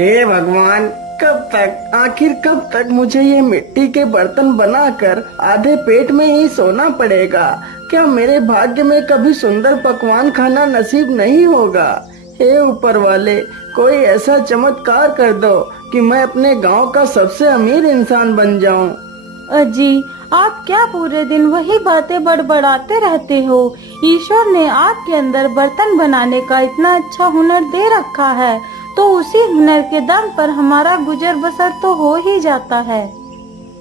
हे भगवान, आखिर कब तक मुझे ये मिट्टी के बर्तन बनाकर आधे पेट में ही सोना पड़ेगा? क्या मेरे भाग्य में कभी सुंदर पकवान खाना नसीब नहीं होगा? हे ऊपर वाले, कोई ऐसा चमत्कार कर दो कि मैं अपने गांव का सबसे अमीर इंसान बन जाऊं। अजी, आप क्या पूरे दिन वही बातें बड़बड़ाते रहते हो? ईश्वर ने आपके अंदर बर्तन बनाने का इतना अच्छा हुनर दे रखा है, तो उसी हुनर के दम पर हमारा गुजर बसर तो हो ही जाता है।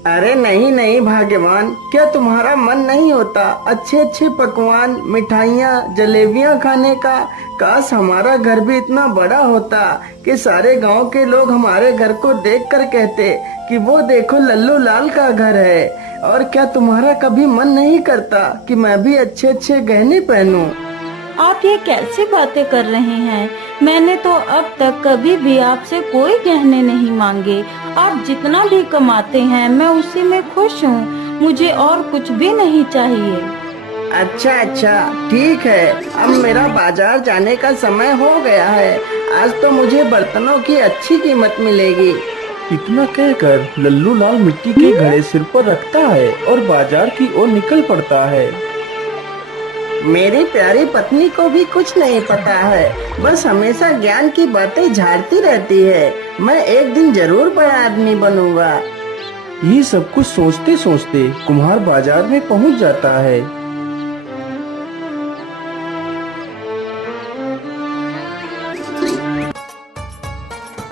अरे नहीं नहीं भाग्यवान, क्या तुम्हारा मन नहीं होता अच्छे अच्छे पकवान, मिठाइयाँ, जलेबियाँ खाने का? काश हमारा घर भी इतना बड़ा होता कि सारे गांव के लोग हमारे घर को देखकर कहते कि वो देखो लल्लू लाल का घर है। और क्या तुम्हारा कभी मन नहीं करता कि मैं भी अच्छे अच्छे गहने पहनूं? आप ये कैसी बातें कर रहे हैं? मैंने तो अब तक कभी भी आपसे कोई गहने नहीं मांगे। आप जितना भी कमाते हैं मैं उसी में खुश हूँ। मुझे और कुछ भी नहीं चाहिए। अच्छा, ठीक है। अब मेरा बाजार जाने का समय हो गया है। आज तो मुझे बर्तनों की अच्छी कीमत मिलेगी। इतना कहकर लल्लू लाल मिट्टी के घड़े सिर पर रखता है और बाजार की ओर निकल पड़ता है। मेरी प्यारी पत्नी को भी कुछ नहीं पता है, बस हमेशा ज्ञान की बातें झाड़ती रहती है। मैं एक दिन जरूर बड़ा आदमी बनूंगा। ये सब कुछ सोचते सोचते कुम्हार बाजार में पहुंच जाता है।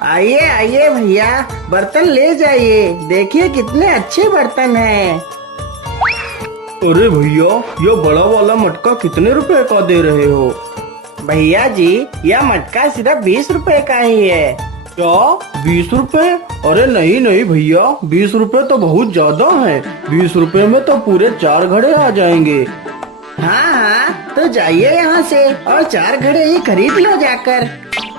आइए आइए भैया, बर्तन ले जाइए। देखिए कितने अच्छे बर्तन हैं। अरे भैया, यह बड़ा वाला मटका कितने रुपए का दे रहे हो? भैया जी, यह मटका सिर्फ 20 रुपए का ही है। क्या 20 रुपए? अरे नहीं नहीं भैया, 20 रुपए तो बहुत ज्यादा है। 20 रुपए में तो पूरे 4 घड़े आ जाएंगे। हाँ, तो जाइए यहाँ से और 4 घड़े ही खरीद लो जाकर।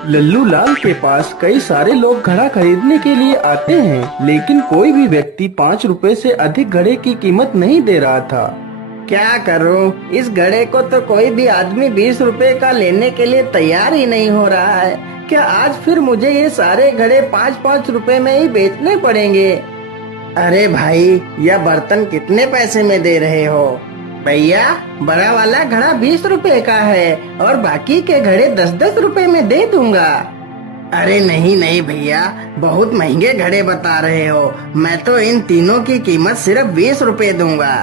लल्लू लाल के पास कई सारे लोग घड़ा खरीदने के लिए आते हैं, लेकिन कोई भी व्यक्ति 5 रुपए से अधिक घड़े की कीमत नहीं दे रहा था। क्या करूं, इस घड़े को तो कोई भी आदमी 20 रुपए का लेने के लिए तैयार ही नहीं हो रहा है। क्या आज फिर मुझे ये सारे घड़े 5-5 रुपए में ही बेचने पड़ेंगे? अरे भाई, यह बर्तन कितने पैसे में दे रहे हो? भैया, बड़ा वाला घड़ा 20 रुपए का है और बाकी के घड़े 10-10 रुपए में दे दूंगा। अरे नहीं नहीं भैया, बहुत महंगे घड़े बता रहे हो। मैं तो इन तीनों की कीमत सिर्फ 20 रुपए दूंगा।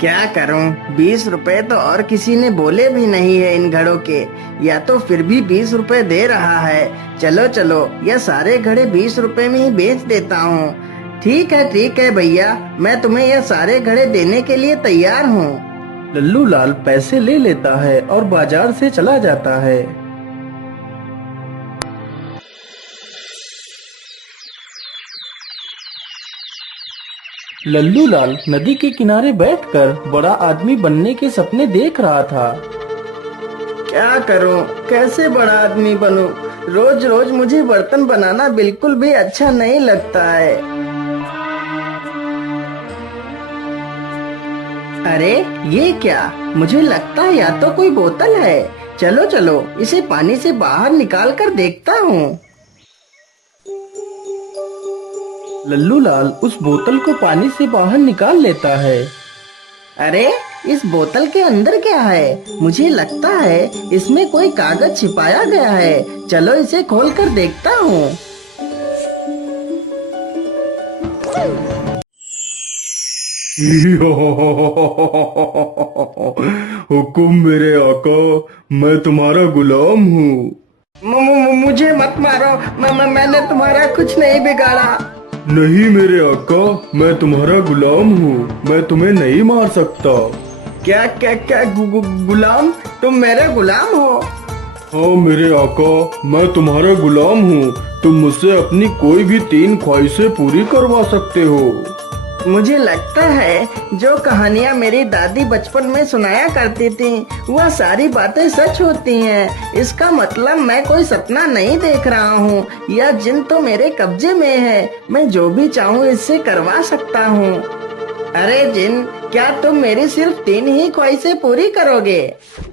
क्या करूं, 20 रुपए तो और किसी ने बोले भी नहीं है इन घड़ों के, या तो फिर भी 20 रुपए दे रहा है। चलो, यह सारे घड़े 20 रुपए में ही बेच देता हूँ। ठीक है भैया, मैं तुम्हें यह सारे घड़े देने के लिए तैयार हूँ। लल्लू लाल पैसे ले लेता है और बाजार से चला जाता है। लल्लू लाल नदी के किनारे बैठकर बड़ा आदमी बनने के सपने देख रहा था। क्या करूं, कैसे बड़ा आदमी बनूं? रोज रोज मुझे बर्तन बनाना बिल्कुल भी अच्छा नहीं लगता है। अरे ये क्या, मुझे लगता है या तो कोई बोतल है। चलो, इसे पानी से बाहर निकाल कर देखता हूँ। लल्लू लाल उस बोतल को पानी से बाहर निकाल लेता है। अरे, इस बोतल के अंदर क्या है? मुझे लगता है इसमें कोई कागज छिपाया गया है। चलो इसे खोल कर देखता हूँ। हुकुम मेरे आका, मैं तुम्हारा गुलाम हूँ। मुझे मत मारो, मैंने तुम्हारा कुछ नहीं बिगाड़ा। नहीं मेरे आका, मैं तुम्हारा गुलाम हूँ, मैं तुम्हें नहीं मार सकता। क्या गुलाम? तुम मेरे गुलाम हो? हाँ मेरे आका, मैं तुम्हारा गुलाम हूँ। तुम मुझसे अपनी कोई भी 3 ख्वाहिशें पूरी करवा सकते हो। मुझे लगता है जो कहानियाँ मेरी दादी बचपन में सुनाया करती थी, वह सारी बातें सच होती हैं। इसका मतलब मैं कोई सपना नहीं देख रहा हूँ। यह जिन तो मेरे कब्जे में है। मैं जो भी चाहूँ इससे करवा सकता हूँ। अरे जिन, क्या तुम मेरी सिर्फ 3 ही ख्वाहिशें पूरी करोगे?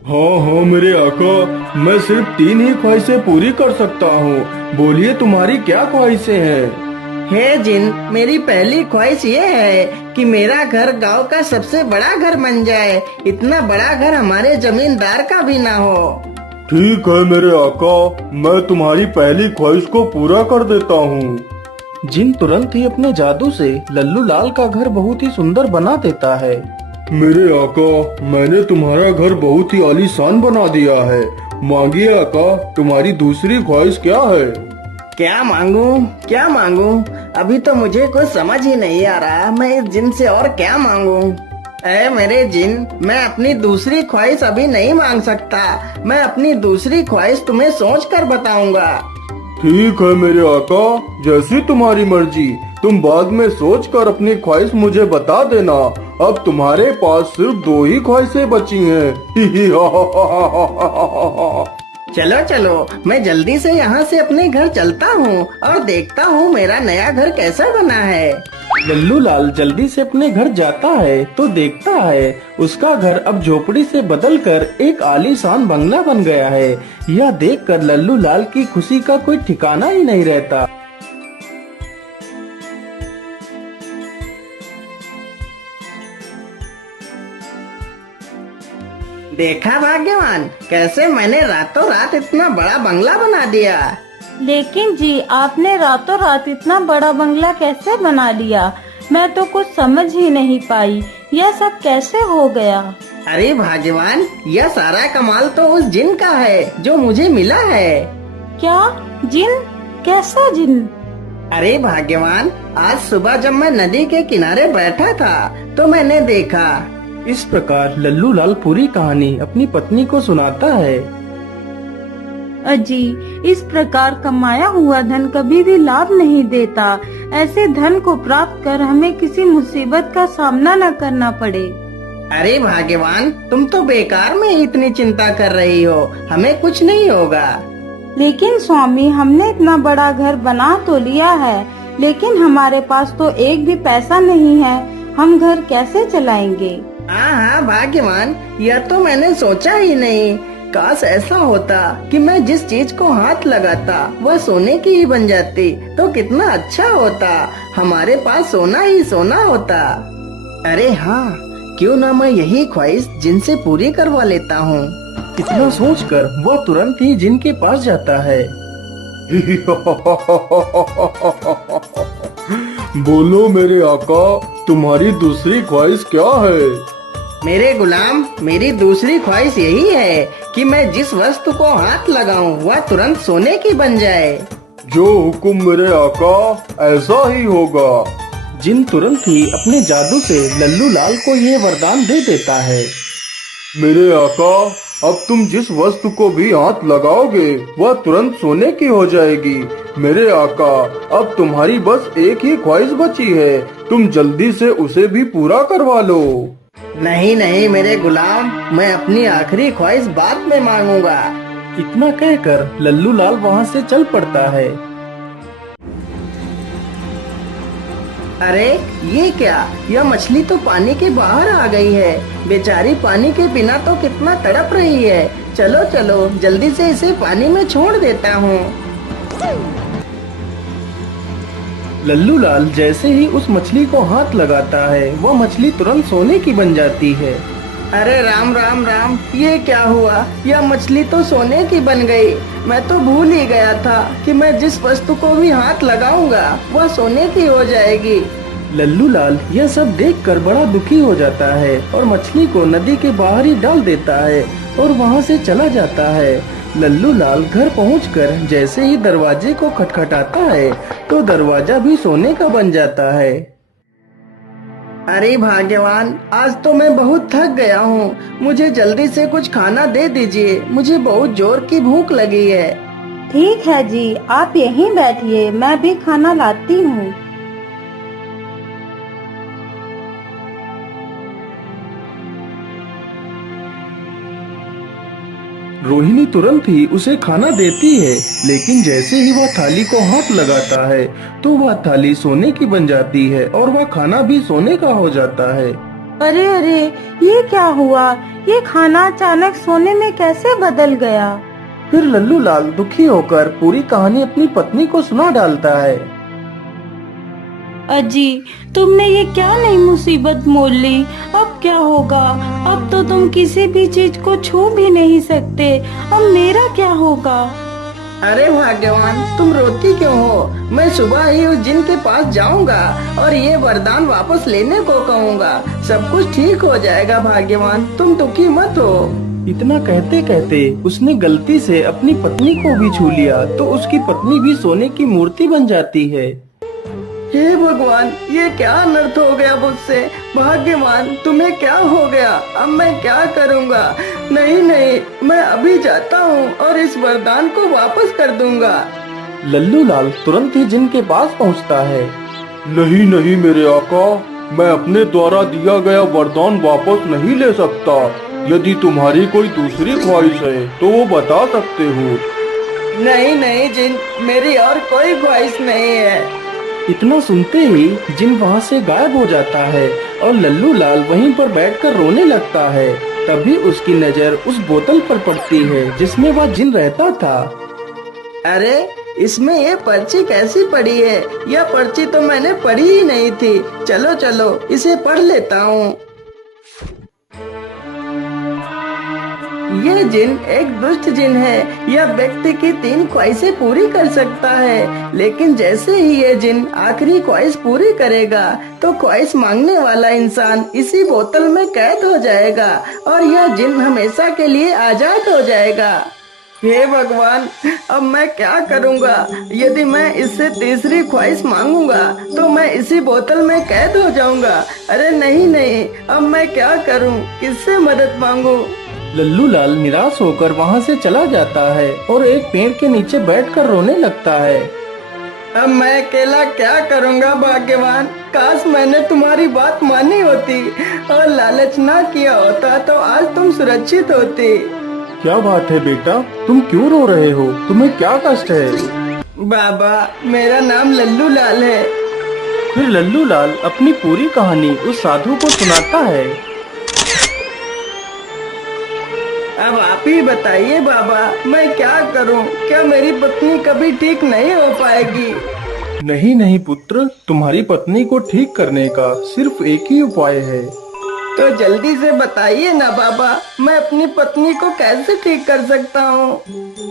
हाँ हाँ मेरे आका, मैं सिर्फ 3 ही ख्वाहिशें पूरी कर सकता हूँ। बोलिए तुम्हारी क्या ख्वाहिशें हैं? हे जिन, मेरी पहली ख्वाहिश ये है कि मेरा घर गांव का सबसे बड़ा घर बन जाए। इतना बड़ा घर हमारे जमींदार का भी ना हो। ठीक है मेरे आका, मैं तुम्हारी पहली ख्वाहिश को पूरा कर देता हूँ। जिन तुरंत ही अपने जादू से लल्लू लाल का घर बहुत ही सुंदर बना देता है। मेरे आका, मैंने तुम्हारा घर बहुत ही आलीशान बना दिया है। मांगिए आका, तुम्हारी दूसरी ख्वाहिश क्या है? क्या मांगू, क्या मांगू? अभी तो मुझे कुछ समझ ही नहीं आ रहा मैं इस जिन से और क्या मांगू। ऐ मेरे जिन, मैं अपनी दूसरी ख्वाहिश अभी नहीं मांग सकता। मैं अपनी दूसरी ख्वाहिश तुम्हें सोच कर बताऊंगा। ठीक है मेरे आका, जैसी तुम्हारी मर्जी। तुम बाद में सोच कर अपनी ख्वाहिश मुझे बता देना। अब तुम्हारे पास सिर्फ 2 ही ख्वाहिशें बची हैं। चलो चलो, मैं जल्दी से यहाँ से अपने घर चलता हूँ और देखता हूँ मेरा नया घर कैसा बना है। लल्लू लाल जल्दी से अपने घर जाता है तो देखता है उसका घर अब झोपड़ी से बदलकर एक आलीशान बंगला बन गया है। यह देखकर लल्लू लाल की खुशी का कोई ठिकाना ही नहीं रहता। देखा भाग्यवान, कैसे मैंने रातों रात इतना बड़ा बंगला बना दिया। लेकिन जी, आपने रातों रात इतना बड़ा बंगला कैसे बना लिया? मैं तो कुछ समझ ही नहीं पाई, यह सब कैसे हो गया? अरे भाग्यवान, यह सारा कमाल तो उस जिन का है जो मुझे मिला है। क्या जिन? कैसा जिन? अरे भाग्यवान, आज सुबह जब मैं नदी के किनारे बैठा था तो मैंने देखा। इस प्रकार लल्लू लाल पूरी कहानी अपनी पत्नी को सुनाता है। अजी, इस प्रकार कमाया हुआ धन कभी भी लाभ नहीं देता। ऐसे धन को प्राप्त कर हमें किसी मुसीबत का सामना न करना पड़े। अरे भाग्यवान, तुम तो बेकार में ही इतनी चिंता कर रही हो, हमें कुछ नहीं होगा। लेकिन स्वामी, हमने इतना बड़ा घर बना तो लिया है, लेकिन हमारे पास तो एक भी पैसा नहीं है। हम घर कैसे चलाएंगे? हाँ हाँ भाग्यवान, यह तो मैंने सोचा ही नहीं। काश ऐसा होता कि मैं जिस चीज को हाथ लगाता वह सोने की ही बन जाती तो कितना अच्छा होता। हमारे पास सोना ही सोना होता। अरे हाँ, क्यों ना मैं यही ख्वाहिश जिनसे पूरी करवा लेता हूँ। इतना सोचकर वह तुरंत ही जिन के पास जाता है। बोलो मेरे आका, तुम्हारी दूसरी ख्वाहिश क्या है? मेरे गुलाम, मेरी दूसरी ख्वाहिश यही है कि मैं जिस वस्तु को हाथ लगाऊं वह तुरंत सोने की बन जाए। जो हुक्म मेरे आका, ऐसा ही होगा। जिन तुरंत ही अपने जादू से लल्लू लाल को यह वरदान दे देता है। मेरे आका, अब तुम जिस वस्तु को भी हाथ लगाओगे वह तुरंत सोने की हो जाएगी। मेरे आका, अब तुम्हारी बस एक ही ख्वाहिश बची है, तुम जल्दी से उसे भी पूरा करवा लो। नहीं नहीं मेरे गुलाम, मैं अपनी आखिरी ख्वाहिश बाद में मांगूंगा। इतना कहकर लल्लू लाल वहाँ से चल पड़ता है। अरे ये क्या, यह मछली तो पानी के बाहर आ गई है। बेचारी पानी के बिना तो कितना तड़प रही है। चलो चलो, जल्दी से इसे पानी में छोड़ देता हूँ। लल्लू लाल जैसे ही उस मछली को हाथ लगाता है वह मछली तुरंत सोने की बन जाती है। अरे राम राम राम, ये क्या हुआ? यह मछली तो सोने की बन गई। मैं तो भूल ही गया था कि मैं जिस वस्तु को भी हाथ लगाऊंगा वह सोने की हो जाएगी। लल्लू लाल यह सब देखकर बड़ा दुखी हो जाता है और मछली को नदी के बाहर ही डाल देता है और वहाँ से चला जाता है। लल्लू लाल घर पहुंचकर जैसे ही दरवाजे को खटखटाता है तो दरवाजा भी सोने का बन जाता है। अरे भाग्यवान, आज तो मैं बहुत थक गया हूँ। मुझे जल्दी से कुछ खाना दे दीजिए, मुझे बहुत जोर की भूख लगी है। ठीक है जी, आप यहीं बैठिए, मैं भी खाना लाती हूँ। रोहिणी तुरंत ही उसे खाना देती है, लेकिन जैसे ही वह थाली को हाथ लगाता है तो वह थाली सोने की बन जाती है और वह खाना भी सोने का हो जाता है। अरे अरे, ये क्या हुआ? ये खाना अचानक सोने में कैसे बदल गया? फिर लल्लू लाल दुखी होकर पूरी कहानी अपनी पत्नी को सुना डालता है। अजी, तुमने ये क्या नई मुसीबत मोल ली? अब क्या होगा? अब तो तुम किसी भी चीज को छू भी नहीं सकते। अब मेरा क्या होगा? अरे भाग्यवान, तुम रोती क्यों हो? मैं सुबह ही उस जिन के पास जाऊंगा और ये वरदान वापस लेने को कहूँगा। सब कुछ ठीक हो जाएगा भाग्यवान, तुम दुखी मत हो। इतना कहते कहते उसने गलती से अपनी पत्नी को भी छू लिया तो उसकी पत्नी भी सोने की मूर्ति बन जाती है। हे भगवान, ये क्या अनर्थ हो गया मुझसे? भाग्यवान, तुम्हें क्या हो गया? अब मैं क्या करूँगा? नहीं नहीं, मैं अभी जाता हूँ और इस वरदान को वापस कर दूंगा। लल्लू लाल तुरंत ही जिन के पास पहुँचता है। नहीं नहीं मेरे आका, मैं अपने द्वारा दिया गया वरदान वापस नहीं ले सकता। यदि तुम्हारी कोई दूसरी ख्वाहिश है तो वो बता सकते हो। नहीं नहीं जिन, मेरी और कोई ख्वाहिश नहीं है। इतना सुनते ही जिन वहाँ से गायब हो जाता है और लल्लू लाल वहीं पर बैठकर रोने लगता है। तभी उसकी नजर उस बोतल पर पड़ती है जिसमें वह जिन रहता था। अरे, इसमें ये पर्ची कैसी पड़ी है? यह पर्ची तो मैंने पढ़ी ही नहीं थी। चलो चलो, इसे पढ़ लेता हूँ। यह जिन एक दुष्ट जिन है। यह व्यक्ति की 3 ख्वाहिशें पूरी कर सकता है, लेकिन जैसे ही ये जिन आखिरी ख्वाहिश पूरी करेगा तो ख्वाहिश मांगने वाला इंसान इसी बोतल में कैद हो जाएगा और यह जिन हमेशा के लिए आजाद हो जाएगा। हे भगवान, अब मैं क्या करूँगा? यदि मैं इससे तीसरी ख्वाहिश मांगूंगा तो मैं इसी बोतल में कैद हो जाऊंगा। अरे नहीं नहीं, अब मैं क्या करूँ? किससे मदद मांगू? लल्लू लाल निराश होकर वहाँ से चला जाता है और एक पेड़ के नीचे बैठकर रोने लगता है। अब मैं अकेला क्या करूँगा भाग्यवान? काश मैंने तुम्हारी बात मानी होती और लालच ना किया होता तो आज तुम सुरक्षित होती। क्या बात है बेटा, तुम क्यों रो रहे हो? तुम्हें क्या कष्ट है? बाबा, मेरा नाम लल्लू लाल है। फिर लल्लू लाल अपनी पूरी कहानी उस साधु को सुनाता है। अब आप ही बताइए बाबा, मैं क्या करूं? क्या मेरी पत्नी कभी ठीक नहीं हो पाएगी? नहीं नहीं पुत्र, तुम्हारी पत्नी को ठीक करने का सिर्फ एक ही उपाय है। तो जल्दी से बताइए ना बाबा, मैं अपनी पत्नी को कैसे ठीक कर सकता हूँ?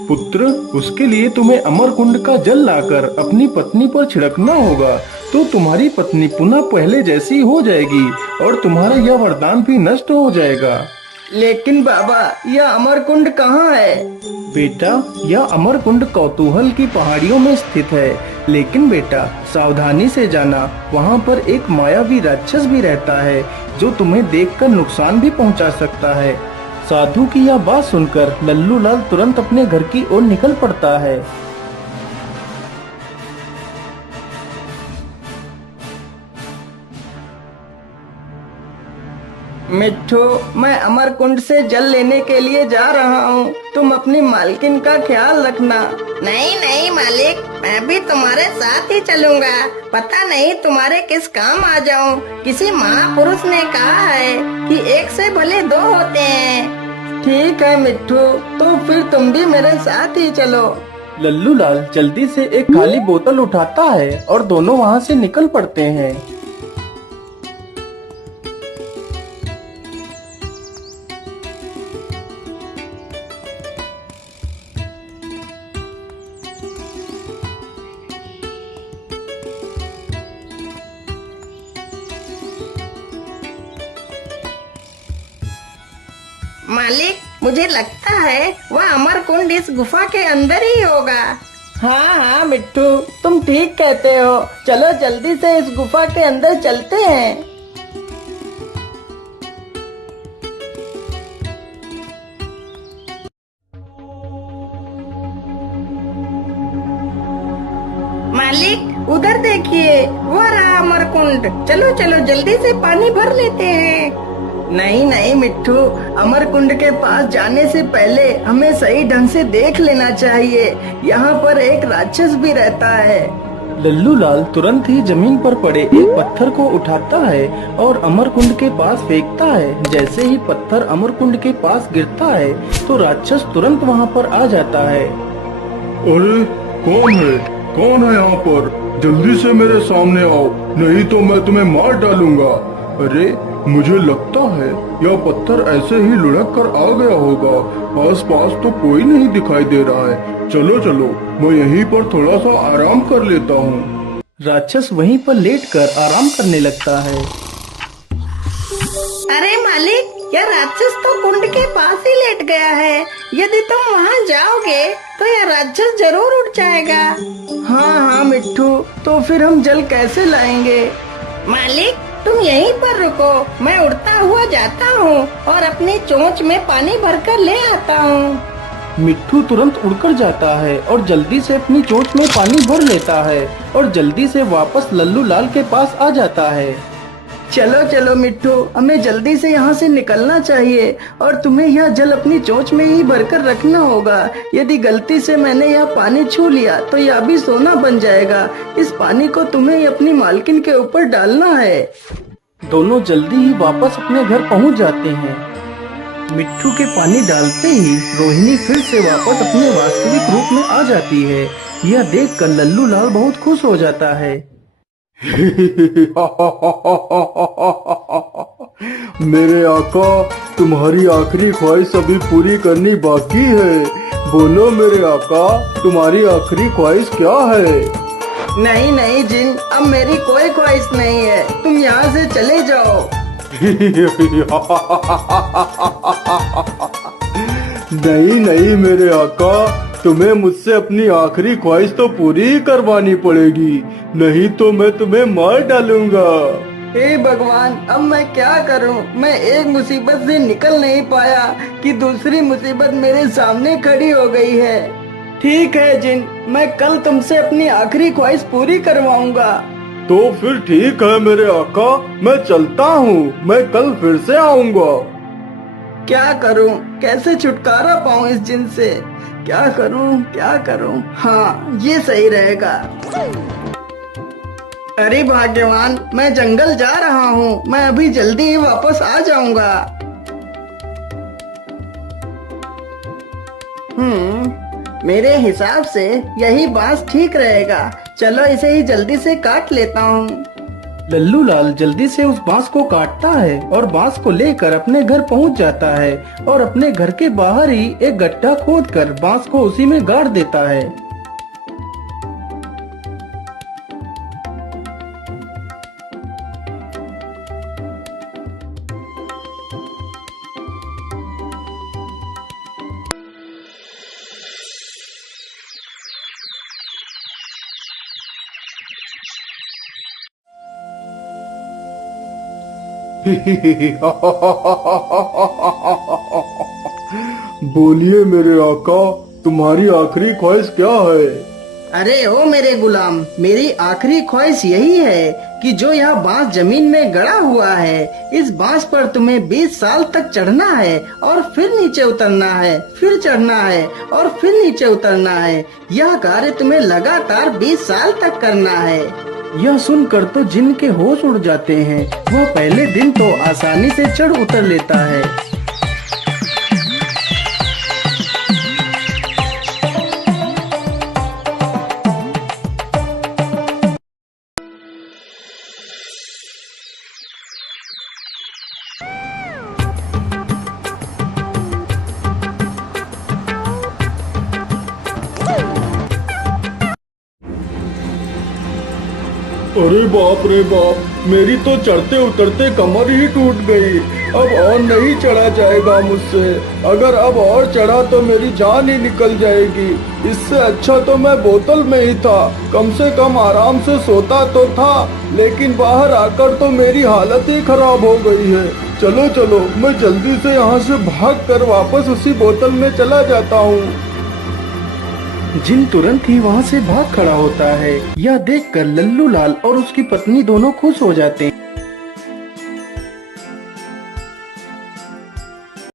पुत्र, उसके लिए तुम्हें अमर कुंड का जल लाकर अपनी पत्नी पर छिड़कना होगा, तो तुम्हारी पत्नी पुनः पहले जैसी हो जाएगी और तुम्हारा यह वरदान भी नष्ट हो जाएगा। लेकिन बाबा, यह अमर कुंड कहाँ है? बेटा, यह अमर कुंड कौतूहल की पहाड़ियों में स्थित है। लेकिन बेटा, सावधानी से जाना, वहाँ पर एक मायावी राक्षस भी रहता है जो तुम्हें देखकर नुकसान भी पहुँचा सकता है। साधु की यह बात सुनकर लल्लू लाल तुरंत अपने घर की ओर निकल पड़ता है। मिट्ठू, मैं अमर कुंड से जल लेने के लिए जा रहा हूँ। तुम अपनी मालकिन का ख्याल रखना। नहीं नहीं मालिक, मैं भी तुम्हारे साथ ही चलूंगा। पता नहीं तुम्हारे किस काम आ जाऊं। किसी महापुरुष ने कहा है कि एक से भले 2 होते हैं। ठीक है मिट्ठू, तो फिर तुम भी मेरे साथ ही चलो। लल्लू लाल जल्दी से एक खाली बोतल उठाता है और दोनों वहाँ से निकल पड़ते हैं। मालिक, मुझे लगता है वह अमर कुंड इस गुफा के अंदर ही होगा। हाँ हाँ मिट्ठू, तुम ठीक कहते हो। चलो जल्दी से इस गुफा के अंदर चलते हैं। मालिक, उधर देखिए, वो रहा अमर कुंड। चलो चलो जल्दी से पानी भर लेते हैं। नहीं नहीं मिट्टू, अमरकुंड के पास जाने से पहले हमें सही ढंग से देख लेना चाहिए। यहाँ पर एक राक्षस भी रहता है। लल्लू लाल तुरंत ही जमीन पर पड़े एक पत्थर को उठाता है और अमरकुंड के पास फेंकता है। जैसे ही पत्थर अमरकुंड के पास गिरता है तो राक्षस तुरंत वहाँ पर आ जाता है। अरे कौन है? कौन है यहाँ पर? जल्दी से मेरे सामने आओ, नहीं तो मैं तुम्हें मार डालूंगा। अरे मुझे लगता है यह पत्थर ऐसे ही लुढ़क कर आ गया होगा। आस पास तो कोई नहीं दिखाई दे रहा है। चलो चलो, मैं यहीं पर थोड़ा सा आराम कर लेता हूँ। राक्षस वहीं पर लेटकर आराम करने लगता है। अरे मालिक, यह राक्षस तो कुंड के पास ही लेट गया है। यदि तुम वहाँ जाओगे तो यह राक्षस जरूर उठ जाएगा। हाँ हाँ मिट्टू, तो फिर हम जल कैसे लाएंगे? मालिक, तुम यहीं पर रुको, मैं उड़ता हुआ जाता हूँ और अपनी चोंच में पानी भरकर ले आता हूँ। मिट्टू तुरंत उड़कर जाता है और जल्दी से अपनी चोंच में पानी भर लेता है और जल्दी से वापस लल्लू लाल के पास आ जाता है। चलो चलो मिट्टू, हमें जल्दी से यहाँ से निकलना चाहिए और तुम्हें यह जल अपनी चोंच में ही भरकर रखना होगा। यदि गलती से मैंने यह पानी छू लिया तो यह भी सोना बन जाएगा। इस पानी को तुम्हें अपनी मालकिन के ऊपर डालना है। दोनों जल्दी ही वापस अपने घर पहुँच जाते हैं। मिट्टू के पानी डालते ही रोहिणी फिर से वापस अपने वास्तविक रूप में आ जाती है। यह देखकर लल्लू लाल बहुत खुश हो जाता है। मेरे आका, तुम्हारी आखिरी ख्वाहिश अभी पूरी करनी बाकी है। बोलो मेरे आका, तुम्हारी आखिरी ख्वाहिश क्या है? नहीं नहीं जिन, अब मेरी कोई ख्वाहिश नहीं है। तुम यहाँ से चले जाओ। नहीं नहीं मेरे आका, तुम्हें मुझसे अपनी आखिरी ख्वाहिश तो पूरी ही करवानी पड़ेगी, नहीं तो मैं तुम्हें मार डालूंगा। हे भगवान, अब मैं क्या करूं? मैं एक मुसीबत से निकल नहीं पाया कि दूसरी मुसीबत मेरे सामने खड़ी हो गई है। ठीक है जिन, मैं कल तुमसे अपनी आखिरी ख्वाहिश पूरी करवाऊंगा। तो फिर ठीक है मेरे आका, मैं चलता हूँ। मैं कल फिर से आऊंगा। क्या करूं? कैसे छुटकारा पाऊं इस जिन से? क्या करूं? क्या करूं? हाँ, ये सही रहेगा। अरे भाग्यवान, मैं जंगल जा रहा हूँ। मैं अभी जल्दी ही वापस आ जाऊंगा। मेरे हिसाब से यही बांस ठीक रहेगा। चलो इसे ही जल्दी से काट लेता हूँ। लल्लू लाल जल्दी से उस बांस को काटता है और बांस को लेकर अपने घर पहुंच जाता है और अपने घर के बाहर ही एक गड्ढा खोदकर बांस को उसी में गाड़ देता है। बोलिए मेरे आका, तुम्हारी आखिरी ख्वाहिश क्या है? अरे ओ मेरे गुलाम, मेरी आखिरी ख्वाहिश यही है कि जो यह बांस जमीन में गड़ा हुआ है, इस बांस पर तुम्हें 20 साल तक चढ़ना है और फिर नीचे उतरना है, फिर चढ़ना है और फिर नीचे उतरना है। यह कार्य तुम्हें लगातार 20 साल तक करना है। यह सुनकर तो जिन के होश उड़ जाते हैं। वह पहले दिन तो आसानी से चढ़ उतर लेता है। अरे बाप रे बाप, मेरी तो चढ़ते उतरते कमर ही टूट गई। अब और नहीं चढ़ा जाएगा मुझसे। अगर अब और चढ़ा तो मेरी जान ही निकल जाएगी। इससे अच्छा तो मैं बोतल में ही था, कम से कम आराम से सोता तो था। लेकिन बाहर आकर तो मेरी हालत ही खराब हो गई है। चलो चलो, मैं जल्दी से यहाँ से भागकर वापस उसी बोतल में चला जाता हूँ। जिन तुरंत ही वहाँ से भाग खड़ा होता है। यह देखकर लल्लू लाल और उसकी पत्नी दोनों खुश हो जाते हैं।